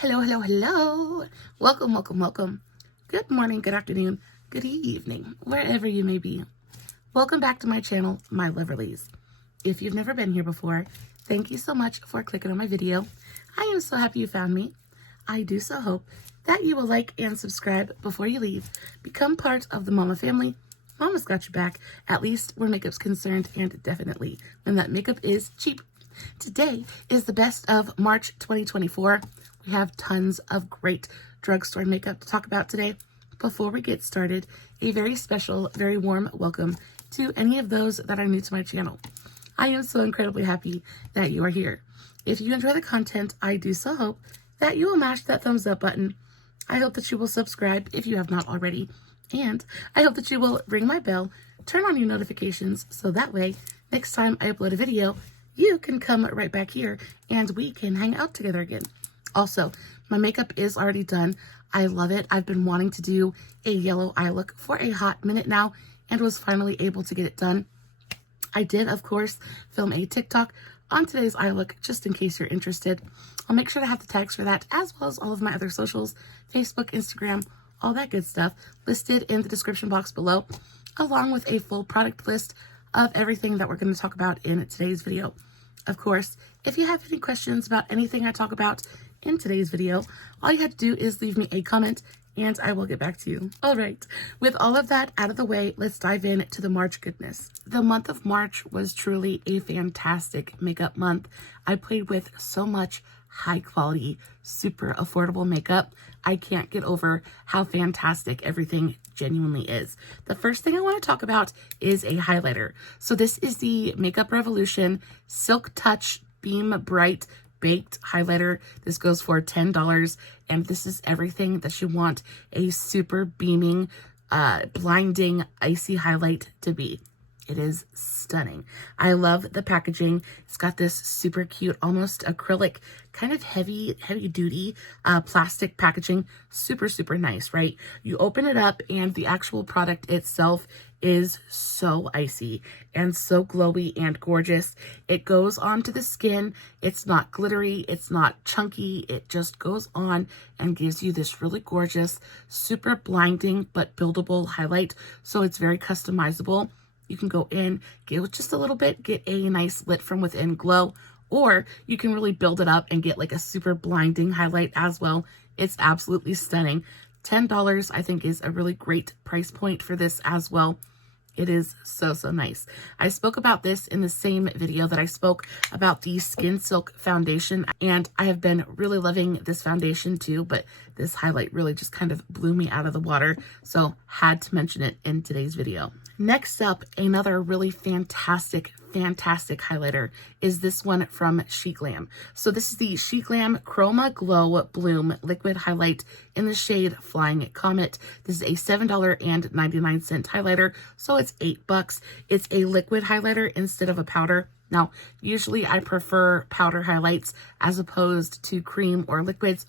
Hello, hello, hello. Welcome, welcome, welcome. Good morning, good afternoon, good evening, wherever you may be. Welcome back to my channel, my lovelies. If you've never been here before, thank you so much for clicking on my video. I am so happy you found me. I do so hope that you will like and subscribe before you leave. Become part of the Mama family. Mama's got your back, at least where makeup's concerned, and definitely when that makeup is cheap. Today is the best of March 2024. We have tons of great drugstore makeup to talk about today. Before we get started, a very special, very warm welcome to any of those that are new to my channel. I am so incredibly happy that you are here. If you enjoy the content, I do so hope that you will mash that thumbs up button. I hope that you will subscribe if you have not already. And I hope that you will ring my bell, turn on your notifications, so that way, next time I upload a video, you can come right back here and we can hang out together again. Also, my makeup is already done. I love it. I've been wanting to do a yellow eye look for a hot minute now and was finally able to get it done. I did, of course, film a TikTok on today's eye look, just in case you're interested. I'll make sure to have the tags for that, as well as all of my other socials, Facebook, Instagram, all that good stuff, listed in the description box below, along with a full product list of everything that we're going to talk about in today's video. Of course, if you have any questions about anything I talk about in today's video, all you have to do is leave me a comment and I will get back to you. All right, with all of that out of the way, let's dive into the March goodness. The month of March was truly a fantastic makeup month. I played with so much high quality, super affordable makeup. I can't get over how fantastic everything genuinely is. The first thing I want to talk about is a highlighter. So this is the Makeup Revolution Silk Touch Beam Bright Baked Highlighter. This goes for $10, and this is everything that you want a super beaming, blinding, icy highlight to be. It is stunning. I love the packaging. It's got this super cute, almost acrylic, kind of heavy duty plastic packaging. Super, super nice, right? You open it up and the actual product itself is so icy and so glowy and gorgeous. It goes onto the skin. It's not glittery. It's not chunky. It just goes on and gives you this really gorgeous, super blinding, but buildable highlight. So it's very customizable. You can go in, get just a little bit, get a nice lit from within glow, or you can really build it up and get like a super blinding highlight as well. It's absolutely stunning. $10 I think is a really great price point for this as well. It is so, so nice. I spoke about this in the same video that I spoke about the Skin Silk foundation, and I have been really loving this foundation too, but this highlight really just kind of blew me out of the water, so had to mention it in today's video. Next up, another really fantastic highlighter is this one from SheGlam. So this is the SheGlam Chroma Glow Bloom Liquid Highlight in the shade Flying Comet. This is a $7.99 highlighter, so it's $8. It's a liquid highlighter instead of a powder. Now, usually I prefer powder highlights as opposed to cream or liquids.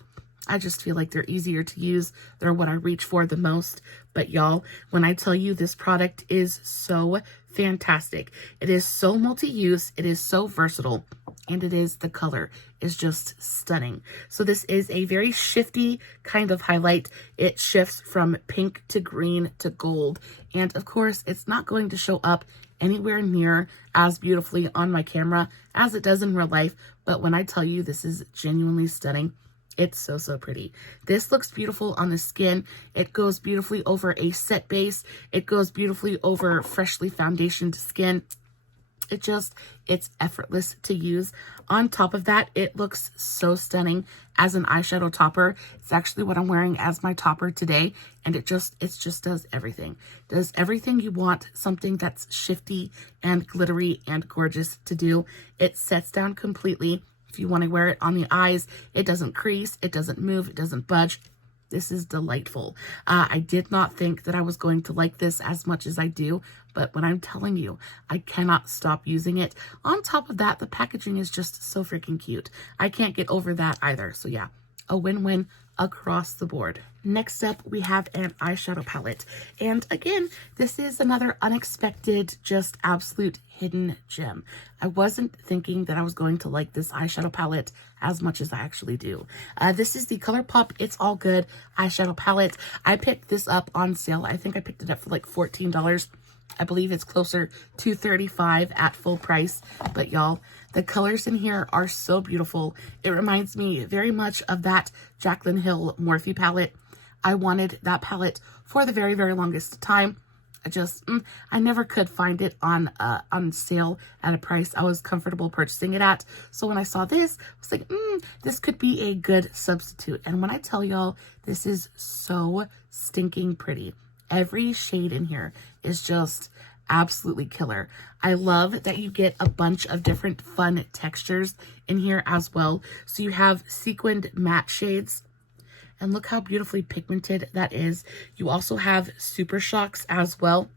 I just feel like they're easier to use. They're what I reach for the most. But y'all, when I tell you this product is so fantastic, it is so multi-use, it is so versatile, and the color is just stunning. So this is a very shifty kind of highlight. It shifts from pink to green to gold. And of course, it's not going to show up anywhere near as beautifully on my camera as it does in real life. But when I tell you this is genuinely stunning, it's so, so pretty. This looks beautiful on the skin. It goes beautifully over a set base. It goes beautifully over freshly foundationed skin. It's effortless to use. On top of that, it looks so stunning as an eyeshadow topper. It's actually what I'm wearing as my topper today, and it just does everything. Does everything you want something that's shifty and glittery and gorgeous to do. It sets down completely. If you want to wear it on the eyes, it doesn't crease, it doesn't move, it doesn't budge. This is delightful. I did not think that I was going to like this as much as I do, but when I'm telling you, I cannot stop using it. On top of that, the packaging is just so freaking cute. I can't get over that either. So yeah, a win-win across the board. Next up, we have an eyeshadow palette. And again, this is another unexpected, just absolute hidden gem. I wasn't thinking that I was going to like this eyeshadow palette as much as I actually do. This is the Colourpop It's All Good eyeshadow palette. I picked this up on sale. I think I picked it up for like $14. I believe it's closer to $35 at full price. But y'all, the colors in here are so beautiful. It reminds me very much of that Jaclyn Hill Morphe palette. I wanted that palette for the very, very longest time. I never could find it on sale at a price I was comfortable purchasing it at. So when I saw this, I was like, this could be a good substitute. And when I tell y'all, this is so stinking pretty. Every shade in here is just absolutely killer. I love that you get a bunch of different fun textures in here as well. So you have sequined matte shades. And look how beautifully pigmented that is. You also have Super Shocks as well.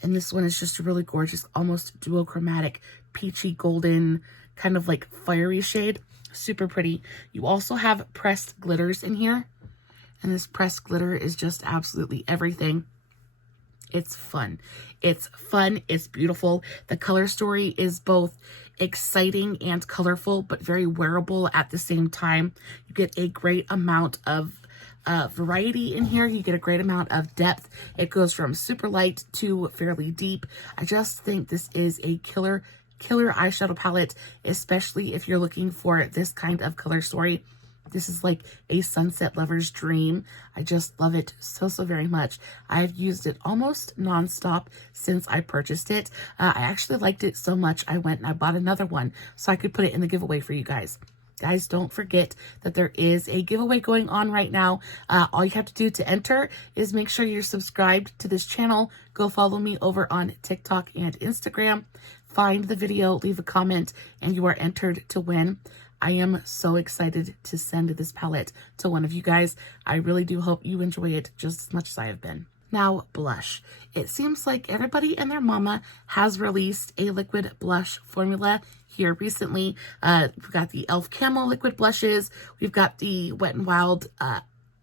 And this one is just a really gorgeous, almost duochromatic, peachy golden, kind of like fiery shade. Super pretty. You also have pressed glitters in here. And this pressed glitter is just absolutely everything. It's fun. It's fun. It's beautiful. The color story is both exciting and colorful, but very wearable at the same time. You get a great amount of variety in here. You get a great amount of depth. It goes from super light to fairly deep. I just think this is a killer eyeshadow palette, especially if you're looking for this kind of color story. This is like a sunset lover's dream. I just love it so very much. I've used it almost nonstop since I purchased it. I actually liked it so much I went and I bought another one so I could put it in the giveaway for you guys. Guys, don't forget that there is a giveaway going on right now. All you have to do to enter is make sure you're subscribed to this channel. Go follow me over on TikTok and Instagram. Find the video, leave a comment, and you are entered to win. I am so excited to send this palette to one of you guys. I really do hope you enjoy it just as much as I have been. Now, blush. It seems like everybody and their mama has released a liquid blush formula here recently. We've got the e.l.f. Camo liquid blushes. We've got the Wet n Wild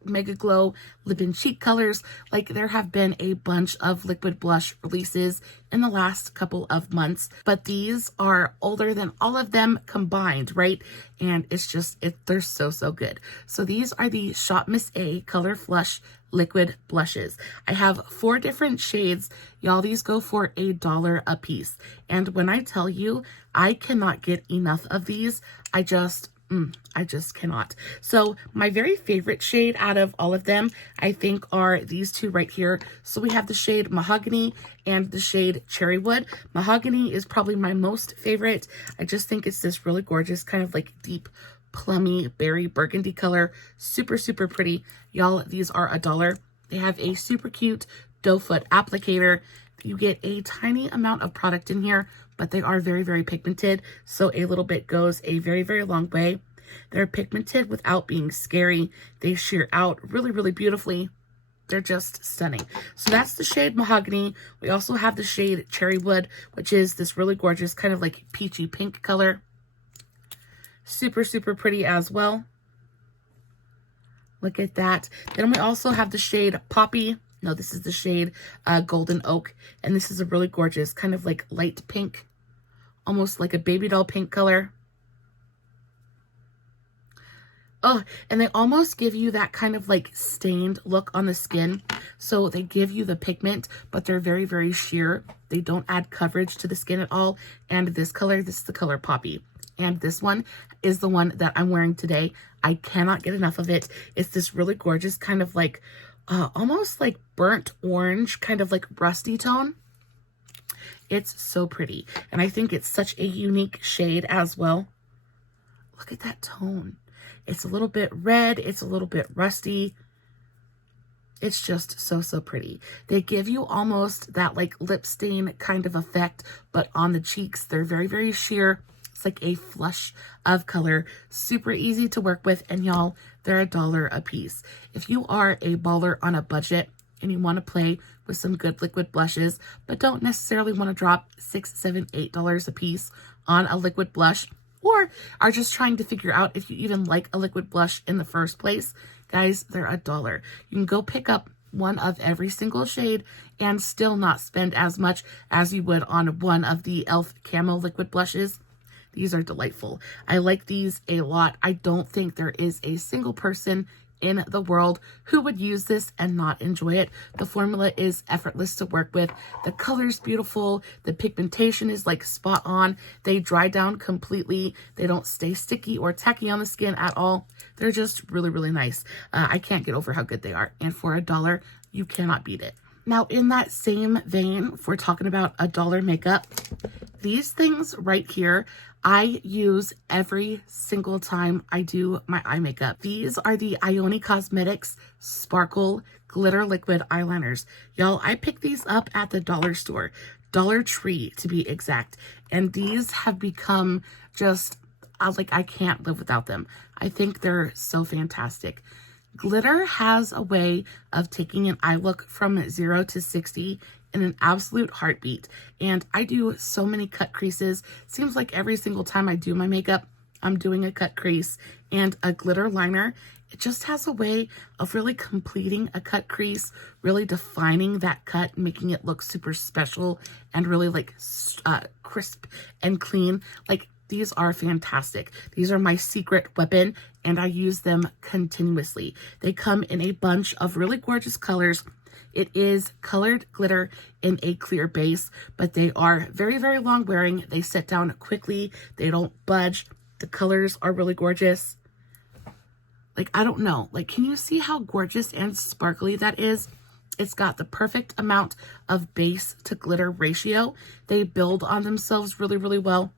Mega Glow lip and cheek colors. Like, there have been a bunch of liquid blush releases in the last couple of months, but these are older than all of them combined, right? And it's just, they're so good. So these are the ShopMissA Color Flush liquid blushes. I have 4 different shades. Y'all, these go for $1 a piece. And when I tell you, I cannot get enough of these. I just cannot. So my very favorite shade out of all of them, I think, are these two right here. So we have the shade Mahogany and the shade Cherrywood. Mahogany is probably my most favorite. I just think it's this really gorgeous kind of like deep plummy berry burgundy color. Super pretty. Y'all, these are $1. They have a super cute doe foot applicator. You get a tiny amount of product in here, but they are very pigmented, so a little bit goes a very long way. They're pigmented without being scary. They sheer out really beautifully. They're just stunning. So that's the shade Mahogany. We also have the shade Cherrywood, which is this really gorgeous kind of like peachy pink color. Super pretty as well. Look at that. Then we also have the shade Poppy. No, this is the shade Golden Oak. And this is a really gorgeous kind of like light pink, almost like a baby doll pink color. Oh, and they almost give you that kind of like stained look on the skin. So they give you the pigment, but they're very sheer. They don't add coverage to the skin at all. And this color, this is the color Poppy. And this one is the one that I'm wearing today. I cannot get enough of it. It's this really gorgeous kind of like, almost like burnt orange, kind of like rusty tone. It's so pretty. And I think it's such a unique shade as well. Look at that tone. It's a little bit red. It's a little bit rusty. It's just so pretty. They give you almost that like lip stain kind of effect, but on the cheeks, they're very sheer. It's like a flush of color. Super easy to work with. And y'all, they're $1 a piece. If you are a baller on a budget and you want to play with some good liquid blushes, but don't necessarily want to drop $6, $7, $8 a piece on a liquid blush, or are just trying to figure out if you even like a liquid blush in the first place, guys, they're $1. You can go pick up one of every single shade and still not spend as much as you would on one of the e.l.f. Camo liquid blushes. These are delightful. I like these a lot. I don't think there is a single person in the world who would use this and not enjoy it. The formula is effortless to work with. The color's beautiful. The pigmentation is like spot on. They dry down completely. They don't stay sticky or tacky on the skin at all. They're just really, really nice. I can't get over how good they are. And for $1, you cannot beat it. Now, in that same vein, if we're talking about $1 makeup, these things right here, I use every single time I do my eye makeup. These are the Ioni Cosmetics Sparkle Glitter Liquid Eyeliners. Y'all, I picked these up at the dollar store, Dollar Tree to be exact. And these have become just, like, I can't live without them. I think they're so fantastic. Glitter has a way of taking an eye look from 0 to 60 in an absolute heartbeat. And I do so many cut creases. Seems like every single time I do my makeup, I'm doing a cut crease and a glitter liner. It just has a way of really completing a cut crease, really defining that cut, making it look super special and really like crisp and clean. Like, these are fantastic. These are my secret weapon, and I use them continuously. They come in a bunch of really gorgeous colors. It is colored glitter in a clear base, but they are very, very long wearing. They set down quickly. They don't budge. The colors are really gorgeous. Like, I don't know. Like, can you see how gorgeous and sparkly that is? It's got the perfect amount of base to glitter ratio. They build on themselves really, really well.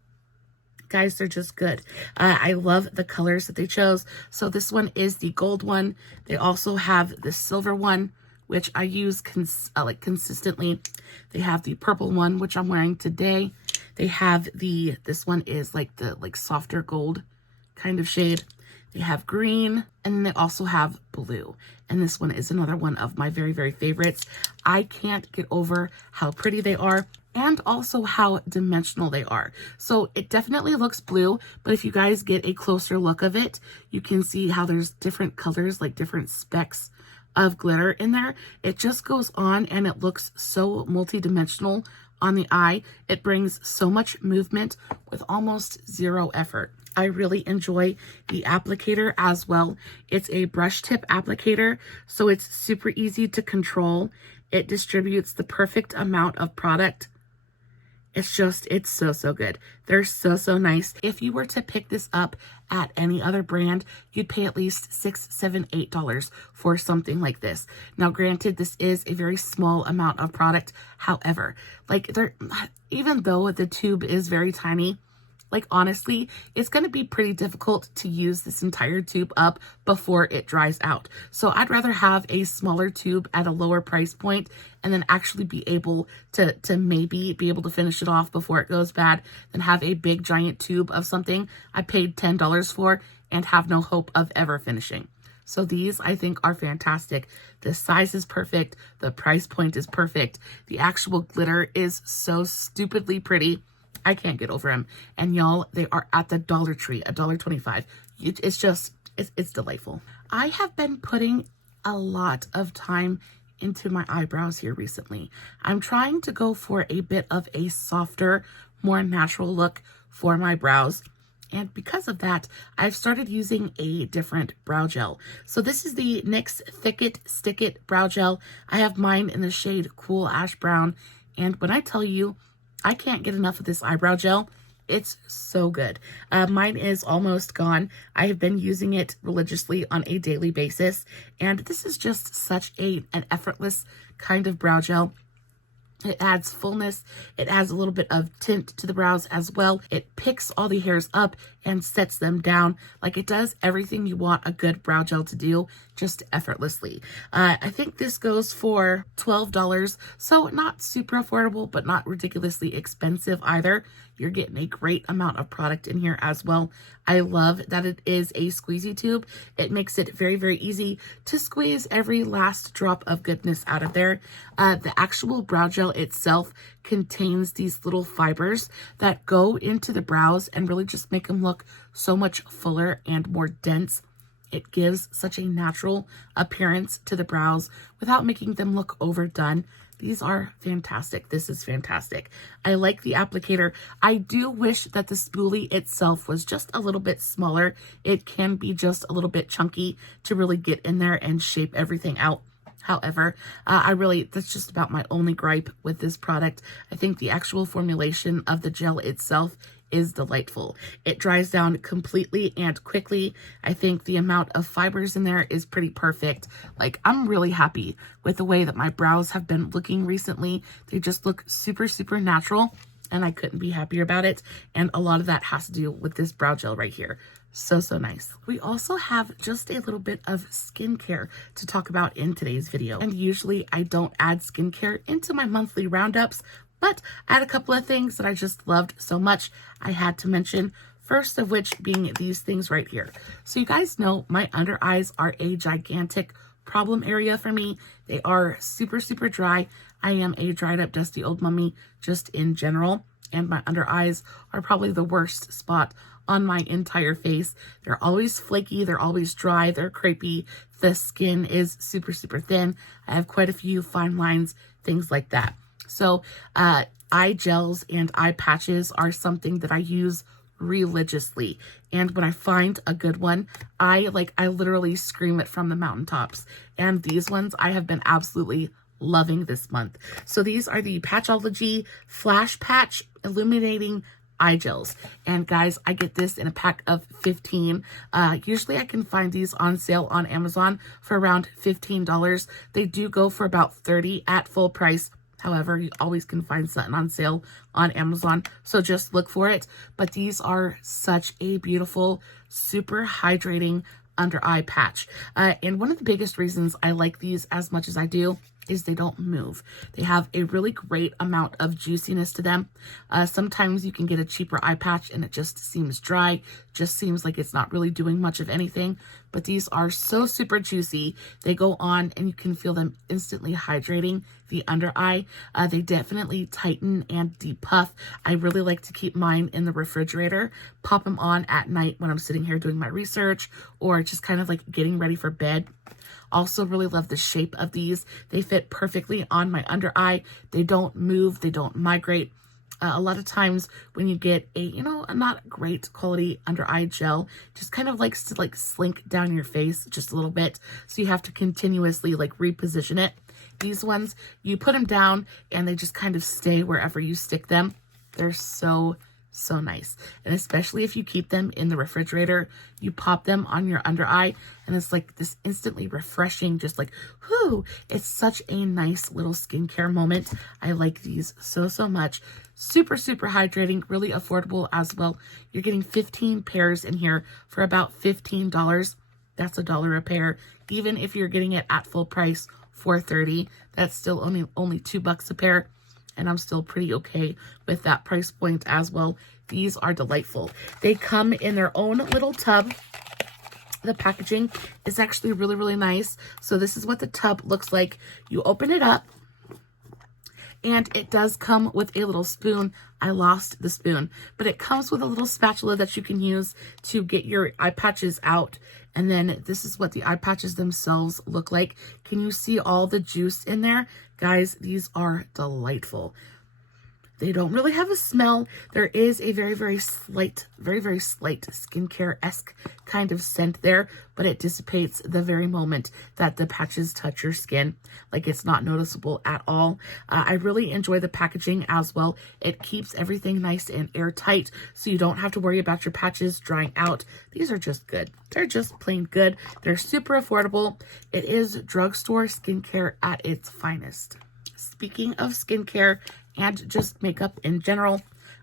Guys, they're just good. I love the colors that they chose. So this one is the gold one. They also have the silver one, which I use consistently. They have the purple one, which I'm wearing today. They have this one is like the softer gold kind of shade. They have green, and then they also have blue. And this one is another one of my very, very favorites. I can't get over how pretty they are and also how dimensional they are. So it definitely looks blue, but if you guys get a closer look of it, you can see how there's different colors, like different specks of glitter in there. It just goes on and it looks so multi-dimensional on the eye. It brings so much movement with almost zero effort. I really enjoy the applicator as well. It's a brush tip applicator, so it's super easy to control. It distributes the perfect amount of product. It's so, so good. They're so, so nice. If you were to pick this up at any other brand, you'd pay at least $6, $7, $8 for something like this. Now, granted, this is a very small amount of product. However, like, even though the tube is very tiny, like, honestly, it's going to be pretty difficult to use this entire tube up before it dries out. So I'd rather have a smaller tube at a lower price point and then actually be able to maybe be able to finish it off before it goes bad than have a big giant tube of something I paid $10 for and have no hope of ever finishing. So these, I think, are fantastic. The size is perfect. The price point is perfect. The actual glitter is so stupidly pretty. I can't get over them. And y'all, they are at the Dollar Tree, $1.25. It's delightful. I have been putting a lot of time into my eyebrows here recently. I'm trying to go for a bit of a softer, more natural look for my brows. And because of that, I've started using a different brow gel. So this is the NYX Thick It Stick It Brow Gel. I have mine in the shade Cool Ash Brown. And when I tell you, I can't get enough of this eyebrow gel. It's so good. Mine is almost gone. I have been using it religiously on a daily basis. And this is just such an effortless kind of brow gel. It adds fullness. It adds a little bit of tint to the brows as well. It picks all the hairs up and sets them down. Like, it does everything you want a good brow gel to do, just effortlessly. I think this goes for $12. So not super affordable, but not ridiculously expensive either. You're getting a great amount of product in here as well. I love that it is a squeezy tube. It makes it very, very easy to squeeze every last drop of goodness out of there. The actual brow gel itself contains these little fibers that go into the brows and really just make them look so much fuller and more dense. It gives such a natural appearance to the brows without making them look overdone. These are fantastic. This is fantastic. I like the applicator. I do wish that the spoolie itself was just a little bit smaller. It can be just a little bit chunky to really get in there and shape everything out. However, that's just about my only gripe with this product. I think the actual formulation of the gel itself is delightful. It dries down completely and quickly. I think the amount of fibers in there is pretty perfect. Like, I'm really happy with the way that my brows have been looking recently. They just look super, super natural, and I couldn't be happier about it. And a lot of that has to do with this brow gel right here. So, so nice. We also have just a little bit of skincare to talk about in today's video. And usually I don't add skincare into my monthly roundups, but I had a couple of things that I just loved so much I had to mention. First of which being these things right here. So you guys know my under eyes are a gigantic problem area for me. They are super, super dry. I am a dried up, dusty old mummy just in general. And my under eyes are probably the worst spot on my entire face. They're always flaky. They're always dry. They're crepey. The skin is super, super thin. I have quite a few fine lines, things like that. So eye gels and eye patches are something that I use religiously. And when I find a good one, I literally scream it from the mountaintops. And these ones I have been absolutely loving this month. So these are the Patchology Flash Patch Illuminating Eye Gels. And guys, I get this in a pack of 15. Usually I can find these on sale on Amazon for around $15. They do go for about $30 at full price. However, you always can find something on sale on Amazon, so just look for it. But these are such a beautiful, super hydrating under eye patch. And one of the biggest reasons I like these as much as I do is they don't move. They have a really great amount of juiciness to them. Sometimes you can get a cheaper eye patch and it just seems dry, just seems like it's not really doing much of anything. But these are so super juicy. They go on and you can feel them instantly hydrating the under eye. They definitely tighten and depuff. I really like to keep mine in the refrigerator, pop them on at night when I'm sitting here doing my research or just kind of like getting ready for bed. Also really love the shape of these. They fit perfectly on my under eye. They don't move. They don't migrate. A lot of times when you get a not great quality under eye gel, just kind of likes to slink down your face just a little bit. So you have to continuously reposition it. These ones, you put them down and they just kind of stay wherever you stick them. They're so nice. And especially if you keep them in the refrigerator, you pop them on your under eye and it's like this instantly refreshing, just like, whoo, it's such a nice little skincare moment. I like these so much. Super, super hydrating, really affordable as well. You're getting 15 pairs in here for about $15. That's $1 a pair. Even if you're getting it at full price for $30, that's still only $2 a pair. And I'm still pretty okay with that price point as well. These are delightful. They come in their own little tub. The packaging is actually really, really nice. So this is what the tub looks like. You open it up and it does come with a little spoon. I lost the spoon, but it comes with a little spatula that you can use to get your eye patches out. And then this is what the eye patches themselves look like. Can you see all the juice in there? Guys, these are delightful. They don't really have a smell. There is a very, very slight skincare-esque kind of scent there, but it dissipates the very moment that the patches touch your skin. Like, it's not noticeable at all. I really enjoy the packaging as well. It keeps everything nice and airtight, so you don't have to worry about your patches drying out. These are just good. They're just plain good. They're super affordable. It is drugstore skincare at its finest. Speaking of skincare and just makeup in general,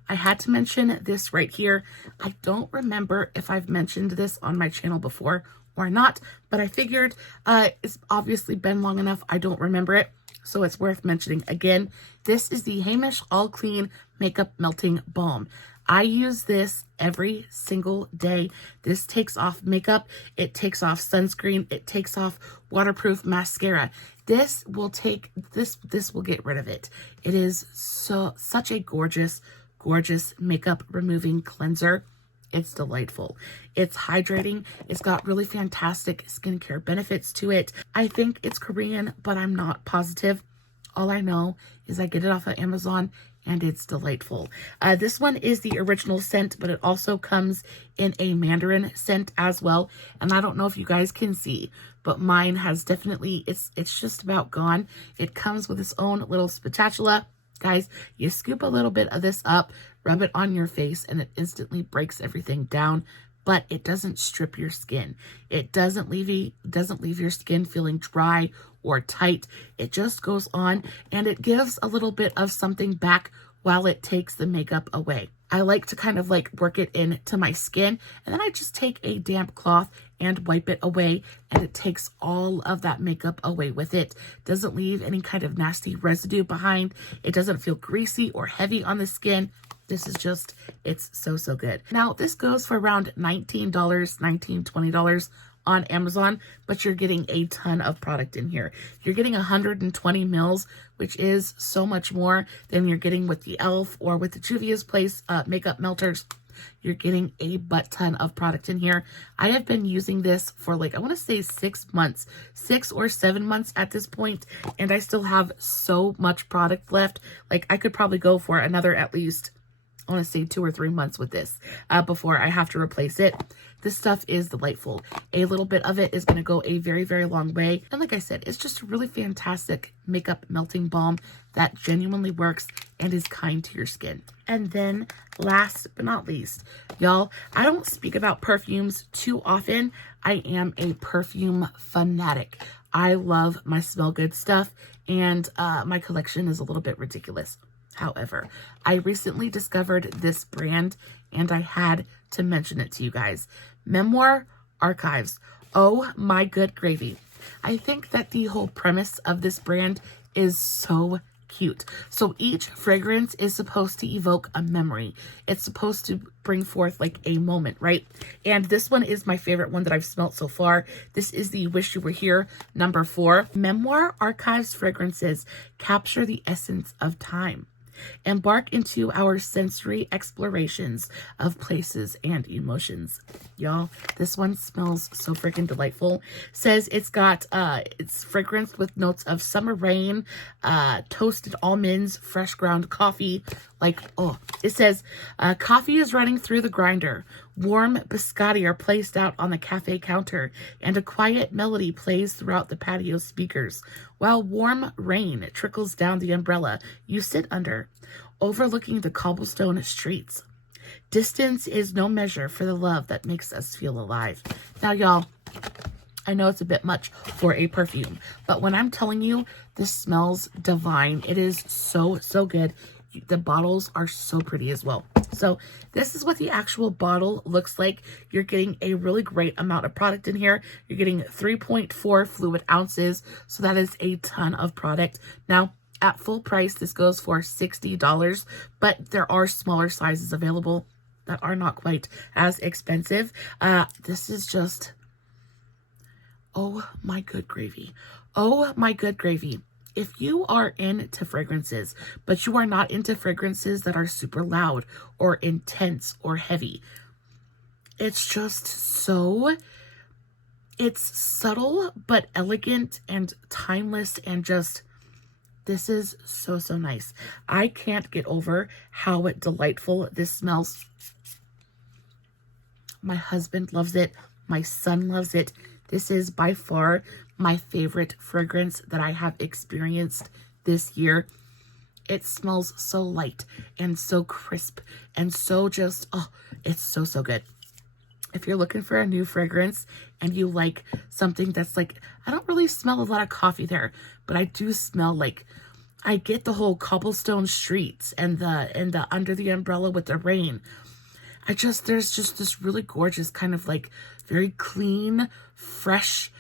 I had to mention this right here. I don't remember if I've mentioned this on my channel before or not, but I figured it's obviously been long enough. I don't remember it, so it's worth mentioning again. This is the Heimish All Clean Makeup Melting Balm. I use this every single day. This takes off makeup. It takes off sunscreen. It takes off waterproof mascara. This will take, this will get rid of it. It is such a gorgeous, gorgeous makeup removing cleanser. It's delightful. It's hydrating. It's got really fantastic skincare benefits to it. I think it's Korean, but I'm not positive. All I know is I get it off of Amazon and it's delightful. This one is the original scent, but it also comes in a mandarin scent as well. And I don't know if you guys can see, but mine has definitely, it's just about gone. It comes with its own little spatula. Guys, you scoop a little bit of this up, rub it on your face, and it instantly breaks everything down. But it doesn't strip your skin. It doesn't leave your skin feeling dry or tight. It just goes on and it gives a little bit of something back while it takes the makeup away. I like to kind of like work it into my skin, and then I just take a damp cloth and wipe it away, and it takes all of that makeup away with it. Doesn't leave any kind of nasty residue behind. It doesn't feel greasy or heavy on the skin. This is just, it's so good. Now, this goes for around $19, $20 on Amazon, but you're getting a ton of product in here. You're getting 120 mils, which is so much more than you're getting with the e.l.f. or with the Juvia's Place makeup melters. You're getting a butt ton of product in here. I have been using this for like, I want to say 6 months, 6 or 7 months at this point, and I still have so much product left. Like, I could probably go for another at least, I want to say 2 or 3 months with this before I have to replace it. This stuff is delightful. A little bit of it is going to go a very, very long way. And like I said, it's just a really fantastic makeup melting balm that genuinely works and is kind to your skin. And then last but not least, y'all, I don't speak about perfumes too often. I am a perfume fanatic. I love my smell good stuff, and my collection is a little bit ridiculous. However, I recently discovered this brand and I had to mention it to you guys. Memoirs Archives. Oh my good gravy. I think that the whole premise of this brand is so cute. So each fragrance is supposed to evoke a memory. It's supposed to bring forth like a moment, right? And this one is my favorite one that I've smelt so far. This is the Wish You Were Here number 4. Memoirs Archives fragrances capture the essence of time. Embark into our sensory explorations of places and emotions. Y'all, this one smells so freaking delightful. Says it's got, it's fragranced with notes of summer rain, toasted almonds, fresh ground coffee. Like, oh, it says, coffee is running through the grinder. Warm biscotti are placed out on the cafe counter, and a quiet melody plays throughout the patio speakers, while warm rain trickles down the umbrella you sit under, overlooking the cobblestone streets. Distance is no measure for the love that makes us feel alive. Now, y'all, I know it's a bit much for a perfume, but when I'm telling you, this smells divine. It is so good. The bottles are so pretty as well. So this is what the actual bottle looks like. You're getting a really great amount of product in here. You're getting 3.4 fluid ounces. So that is a ton of product. Now, at full price, this goes for $60, but there are smaller sizes available that are not quite as expensive. This is just, oh my good gravy. Oh my good gravy. If you are into fragrances, but you are not into fragrances that are super loud or intense or heavy, it's just so, it's subtle but elegant and timeless, and just, this is so nice. I can't get over how delightful this smells. My husband loves it. My son loves it. This is by far my favorite fragrance that I have experienced this year. It smells so light and so crisp and so just, oh, it's so good. If you're looking for a new fragrance and you like something that's like, I don't really smell a lot of coffee there, but I do smell like, I get the whole cobblestone streets and the under the umbrella with the rain. There's just this really gorgeous kind of like very clean, fresh,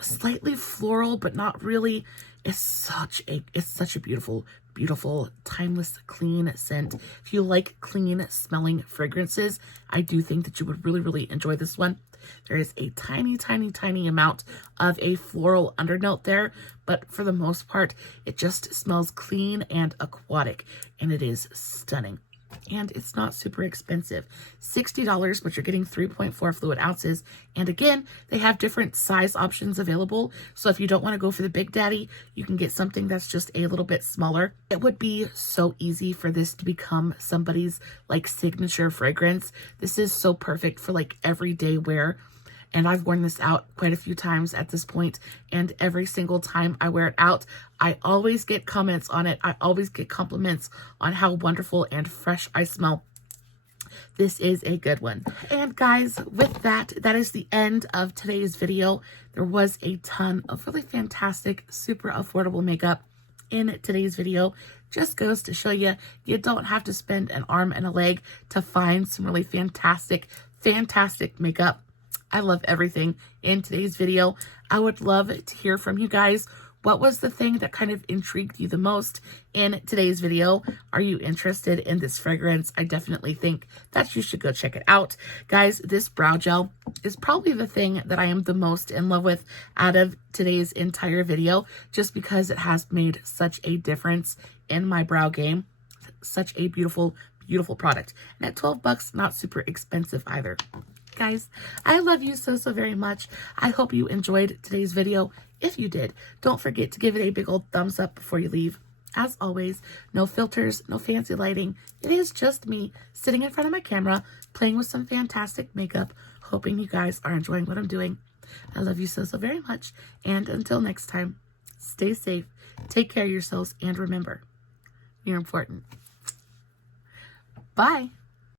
slightly floral, but not really. It's such a beautiful beautiful, timeless, clean scent. If you like clean smelling fragrances, I do think that you would really, really enjoy this one. There is a tiny, tiny, tiny amount of a floral undernote there, but for the most part, it just smells clean and aquatic, and it is stunning. And it's not super expensive. $60, but you're getting 3.4 fluid ounces. And again, they have different size options available. So if you don't want to go for the Big Daddy, you can get something that's just a little bit smaller. It would be so easy for this to become somebody's like signature fragrance. This is so perfect for like everyday wear. And I've worn this out quite a few times at this point, and every single time I wear it out, I always get comments on it. I always get compliments on how wonderful and fresh I smell. This is a good one. And guys, with that, that is the end of today's video. There was a ton of really fantastic, super affordable makeup in today's video. Just goes to show you, you don't have to spend an arm and a leg to find some really fantastic, fantastic makeup. I love everything in today's video. I would love to hear from you guys. What was the thing that kind of intrigued you the most in today's video? Are you interested in this fragrance? I definitely think that you should go check it out. Guys, this brow gel is probably the thing that I am the most in love with out of today's entire video, just because it has made such a difference in my brow game. Such a beautiful, beautiful product. And at 12 bucks, not super expensive either. Guys, I love you so, so very much. I hope you enjoyed today's video. If you did, don't forget to give it a big old thumbs up before you leave. As always, no filters, no fancy lighting. It is just me sitting in front of my camera, playing with some fantastic makeup, hoping you guys are enjoying what I'm doing. I love you so, so very much. And until next time, stay safe, take care of yourselves, and remember, you're important. Bye.